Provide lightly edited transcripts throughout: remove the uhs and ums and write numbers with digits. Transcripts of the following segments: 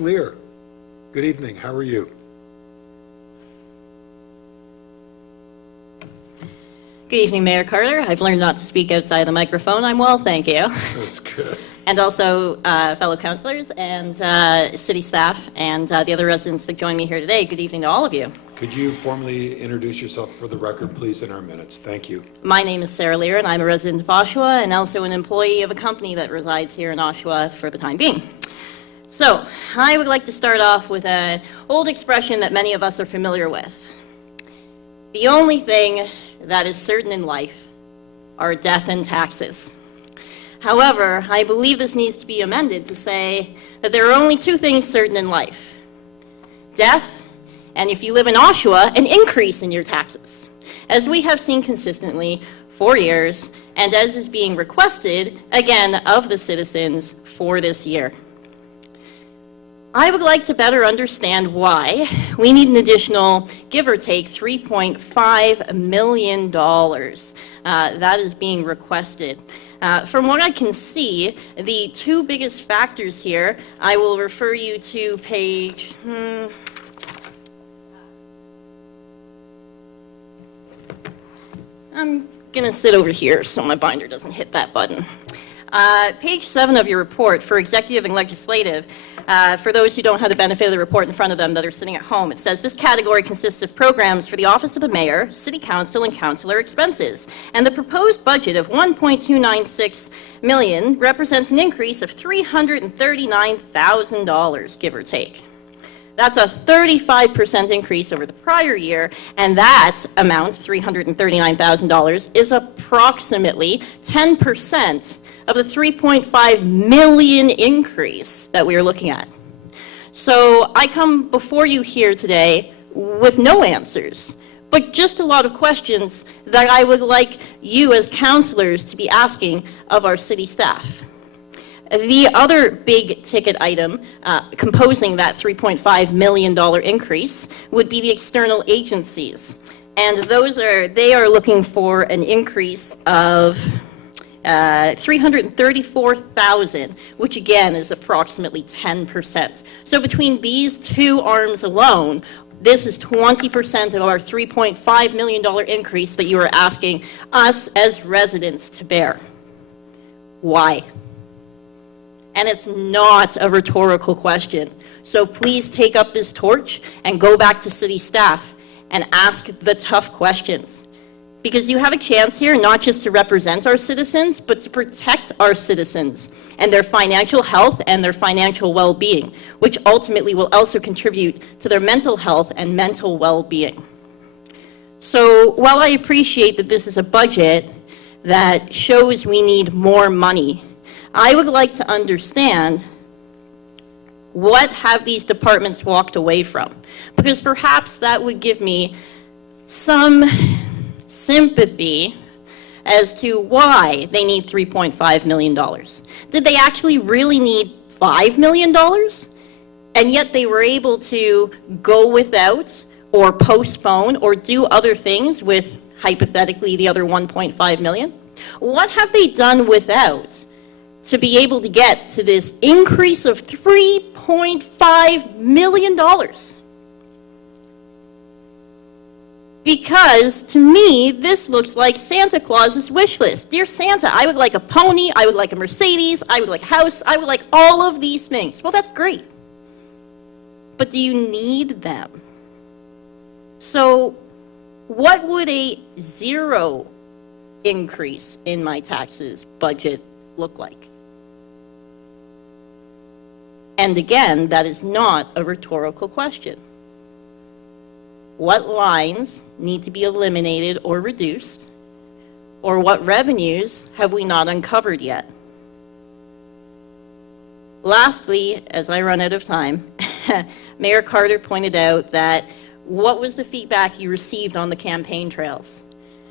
Lear, good evening. How are you? Good evening, Mayor Carter. I've learned not to speak outside the microphone. I'm well, thank you. That's good. And also fellow councillors and city staff and the other residents that join me here today. Good evening to all of you. Could you formally introduce yourself for the record, please, in our minutes? Thank you. My name is Sara Lear, and I'm a resident of Oshawa and also an employee of a company that resides here in Oshawa for the time being. So, I would like to start off with an old expression that many of us are familiar with. The only thing that is certain in life are death and taxes. However, I believe this needs to be amended to say that there are only two things certain in life: death, and if you live in Oshawa, an increase in your taxes, as we have seen consistently for years, and as is being requested, again, of the citizens for this year. I would like to better understand why we need an additional, give or take, $3.5 million that is being requested. From what I can see, the two biggest factors here, I will refer you to page, I'm gonna sit over here so my binder doesn't hit that button. Page 7 of your report for executive and legislative, for those who don't have the benefit of the report in front of them that are sitting at home, it says this category consists of programs for the office of the mayor, city council, and councillor expenses. And the proposed budget of $1.296 million represents an increase of $339,000, give or take. That's a 35% increase over the prior year, and that amount, $339,000, is approximately 10% of the $3.5 million increase that we are looking at. So I come before you here today with no answers, but just a lot of questions that I would like you as councillors to be asking of our city staff. The other big ticket item composing that $3.5 million increase would be the external agencies. And they are looking for an increase of $334,000, which again is approximately 10%. So between these two arms alone, this is 20% of our $3.5 million increase that you are asking us as residents to bear. Why? And it's not a rhetorical question. So please take up this torch and go back to city staff and ask the tough questions. Because you have a chance here not just to represent our citizens, but to protect our citizens and their financial health and their financial well-being, which ultimately will also contribute to their mental health and mental well-being. So while I appreciate that this is a budget that shows we need more money, I would like to understand what have these departments walked away from? Because perhaps that would give me some sympathy as to why they need $3.5 million. Did they actually really need $5 million? And yet they were able to go without or postpone or do other things with, hypothetically, the other $1.5 million? What have they done without to be able to get to this increase of $3.5 million? Because, to me, this looks like Santa Claus's wish list. Dear Santa, I would like a pony, I would like a Mercedes, I would like a house, I would like all of these things. Well, that's great. But do you need them? So, what would a zero increase in my taxes budget look like? And again, that is not a rhetorical question. What lines need to be eliminated or reduced, or what revenues have we not uncovered yet? Lastly, as I run out of time, Mayor Carter pointed out that what was the feedback you received on the campaign trails?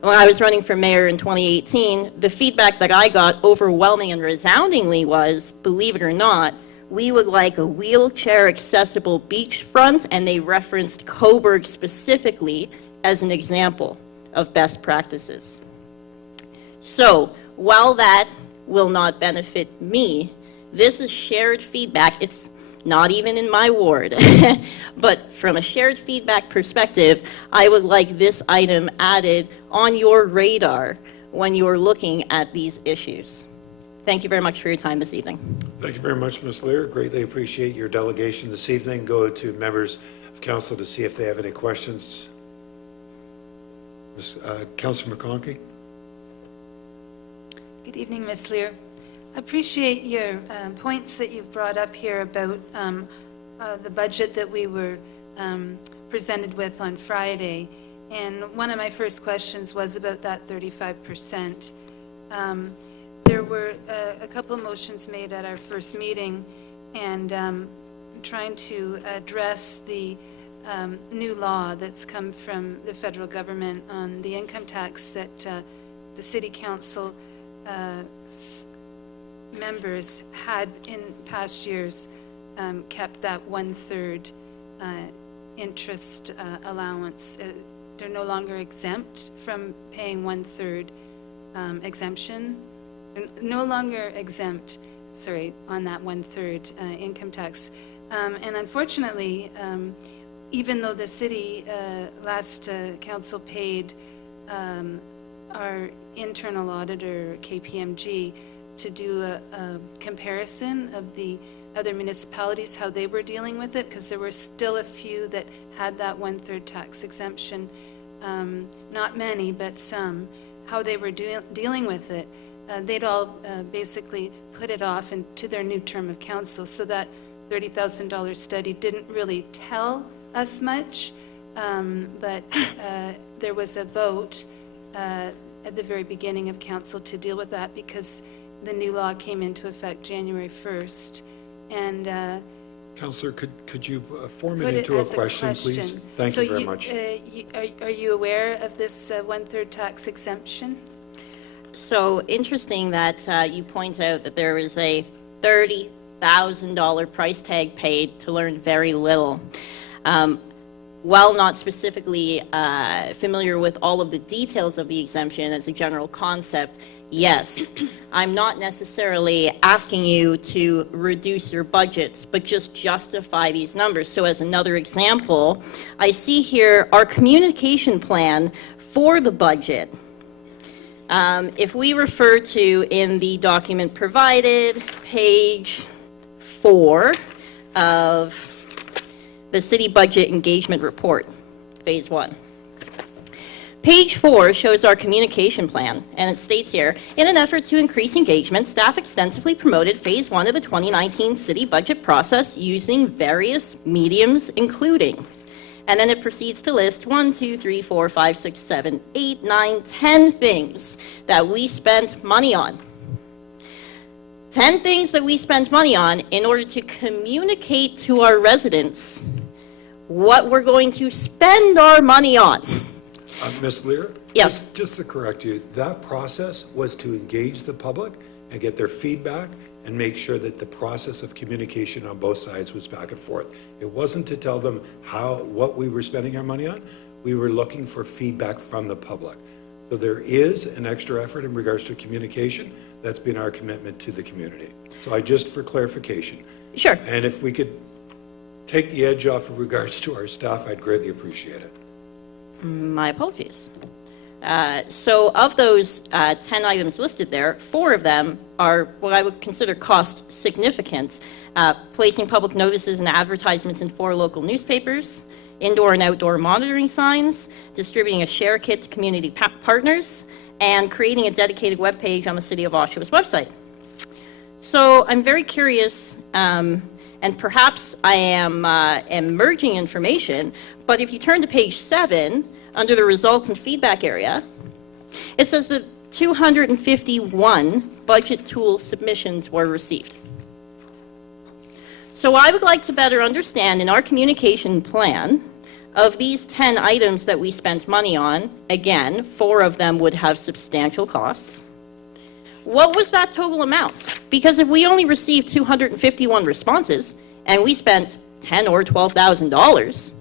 When I was running for mayor in 2018, the feedback that I got overwhelming and resoundingly was, believe it or not, we would like a wheelchair-accessible beachfront, and they referenced Coburg specifically as an example of best practices. So, while that will not benefit me, this is shared feedback. not even in my ward. But from a shared feedback perspective, I would like this item added on your radar when you're looking at these issues. Thank you very much for your time this evening. Thank you very much, Ms. Lear. Greatly appreciate your delegation this evening. Go to members of council to see if they have any questions. Councilor McConkey. Good evening, Ms. Lear. I appreciate your points that you've brought up here about the budget that we were presented with on Friday. And one of my first questions was about that 35%. There were a couple of motions made at our first meeting, and trying to address the new law that's come from the federal government on the income tax that the city council members had in past years kept that 1/3 interest allowance. They're no longer exempt from paying 1/3 exemption. They're no longer exempt, on that 1/3 income tax. And unfortunately, even though the city last council paid our internal auditor, KPMG, to do a comparison of the other municipalities, how they were dealing with it, because there were still a few that had that 1/3 tax exemption, not many, but some, how they were dealing with it. They'd all basically put it off into their new term of council, so that $30,000 study didn't really tell us much, but there was a vote at the very beginning of council to deal with that because the new law came into effect January 1st. And Councillor, could you form put it into as a question, please? Thank you very much. Are you aware of this 1/3 tax exemption? So interesting that you point out that there is a $30,000 price tag paid to learn very little. While not specifically familiar with all of the details of the exemption as a general concept, yes, I'm not necessarily asking you to reduce your budgets, but just justify these numbers. So as another example, I see here our communication plan for the budget. If we refer to in the document provided, page 4 of the City Budget Engagement Report, Phase 1. Page 4 shows our communication plan, and it states here, in an effort to increase engagement, staff extensively promoted Phase 1 of the 2019 city budget process using various mediums, including, and then it proceeds to list 1, 2, 3, 4, 5, 6, 7, 8, 9, 10 things that we spent money on. 10 things that we spent money on in order to communicate to our residents what we're going to spend our money on. Ms. Lear? Yes. Just to correct you, that process was to engage the public and get their feedback and make sure that the process of communication on both sides was back and forth. It wasn't to tell them what we were spending our money on. We were looking for feedback from the public. So there is an extra effort in regards to communication. That's been our commitment to the community. So just for clarification. Sure. And if we could take the edge off in regards to our staff, I'd greatly appreciate it. My apologies. So of those 10 items listed there, 4 of them are what I would consider cost significant. Placing public notices and advertisements in 4 local newspapers, indoor and outdoor monitoring signs, distributing a share kit to community partners, and creating a dedicated web page on the City of Oshawa's website. So I'm very curious, and perhaps I am merging information, but if you turn to page 7, under the results and feedback area, it says that 251 budget tool submissions were received. So I would like to better understand in our communication plan, of these 10 items that we spent money on, again, 4 of them would have substantial costs. What was that total amount? Because if we only received 251 responses and we spent $10,000 or $12,000,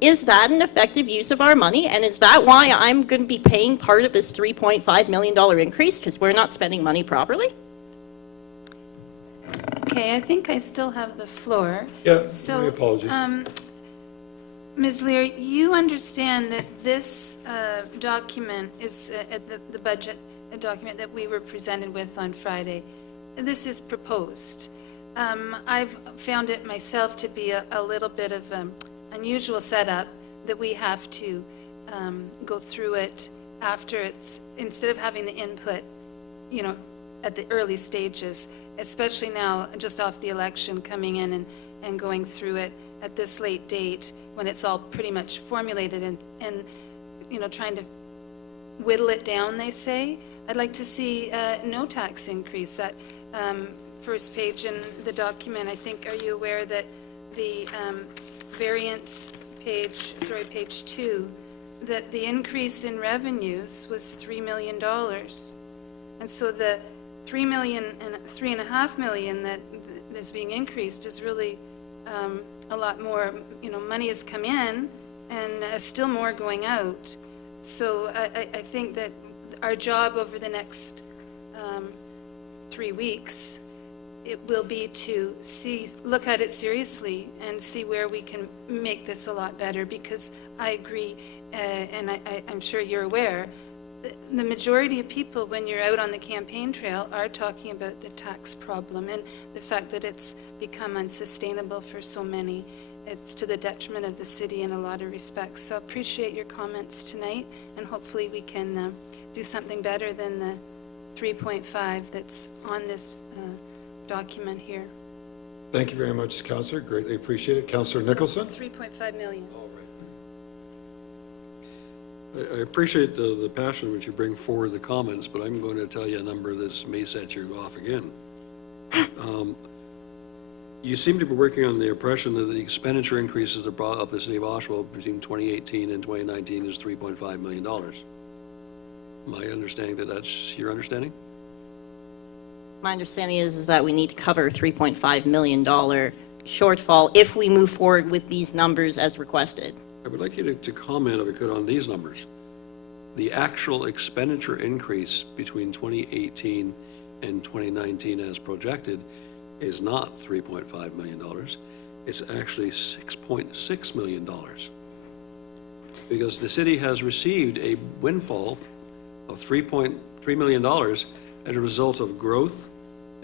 is that an effective use of our money? And is that why I'm going to be paying part of this $3.5 million increase because we're not spending money properly? Okay, I think I still have the floor. Yeah, So, my apologies. Ms. Lear, you understand that this document is the budget document that we were presented with on Friday. This is proposed. I've found it myself to be a little bit of unusual setup that we have to go through it after it's, instead of having the input, you know, at the early stages, especially now, just off the election, coming in and going through it at this late date, when it's all pretty much formulated and you know, trying to whittle it down, they say. I'd like to see no tax increase. That first page in the document, I think, are you aware that the variance page, sorry, page 2, that the increase in revenues was $3 million. And so the $3 million and $3.5 million that is being increased is really a lot more, you know, money has come in and still more going out. So I think that our job over the next 3 weeks, it will be to look at it seriously and see where we can make this a lot better, because I agree, and I'm sure you're aware, the majority of people, when you're out on the campaign trail, are talking about the tax problem and the fact that it's become unsustainable for so many. It's to the detriment of the city in a lot of respects. So I appreciate your comments tonight, and hopefully we can do something better than the 3.5 that's on this document here. Thank you very much, Councillor. Greatly appreciate it. Councillor Nicholson? 3.5 million. I appreciate the passion which you bring forward the comments, but I'm going to tell you a number that may set you off again. You seem to be working on the impression that the expenditure increases of the city of Oshawa between 2018 and 2019 is $3.5 million. My understanding that that's your understanding? My understanding is that we need to cover $3.5 million shortfall if we move forward with these numbers as requested. I would like you to comment, if you could, on these numbers. The actual expenditure increase between 2018 and 2019 as projected is not $3.5 million. It's actually $6.6 million. Because the city has received a windfall of $3.3 million as a result of growth,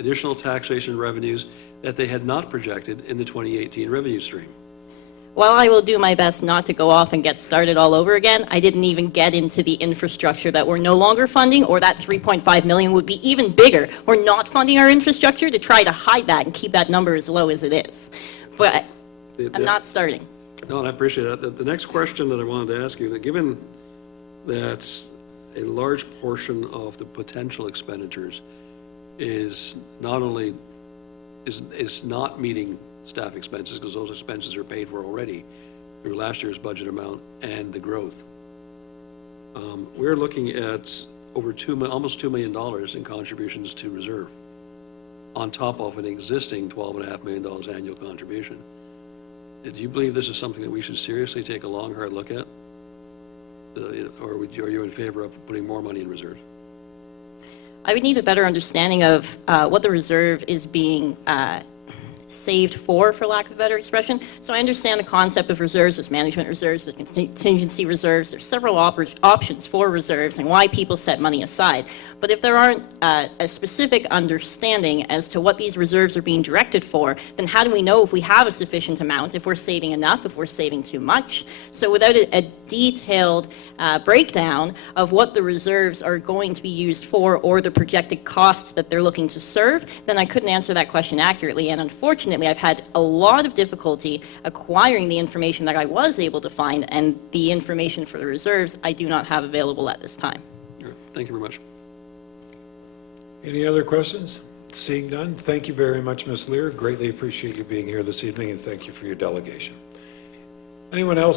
additional taxation revenues that they had not projected in the 2018 revenue stream. While I will do my best not to go off and get started all over again, I didn't even get into the infrastructure that we're no longer funding, or that 3.5 million would be even bigger. We're not funding our infrastructure to try to hide that and keep that number as low as it is. But I'm not starting. No, and I appreciate that. The next question that I wanted to ask you, that given that a large portion of the potential expenditures is not only is not meeting staff expenses, because those expenses are paid for already through last year's budget amount and the growth. We're looking at over almost $2 million in contributions to reserve, on top of an existing $12.5 million annual contribution. Do you believe this is something that we should seriously take a long, hard look at? Or are you in favor of putting more money in reserve? I would need a better understanding of what the reserve is being saved for lack of a better expression. So I understand the concept of reserves. There's management reserves, there's contingency reserves. There's several options for reserves and why people set money aside. But if there aren't a specific understanding as to what these reserves are being directed for, then how do we know if we have a sufficient amount, if we're saving enough, if we're saving too much? So without a detailed breakdown of what the reserves are going to be used for, or the projected costs that they're looking to serve, then I couldn't answer that question accurately. And unfortunately, I've had a lot of difficulty acquiring the information that I was able to find, and the information for the reserves I do not have available at this time. All right. Thank you very much. Any other questions? Seeing none, thank you very much, Ms. Lear. Greatly appreciate you being here this evening, and thank you for your delegation. Anyone else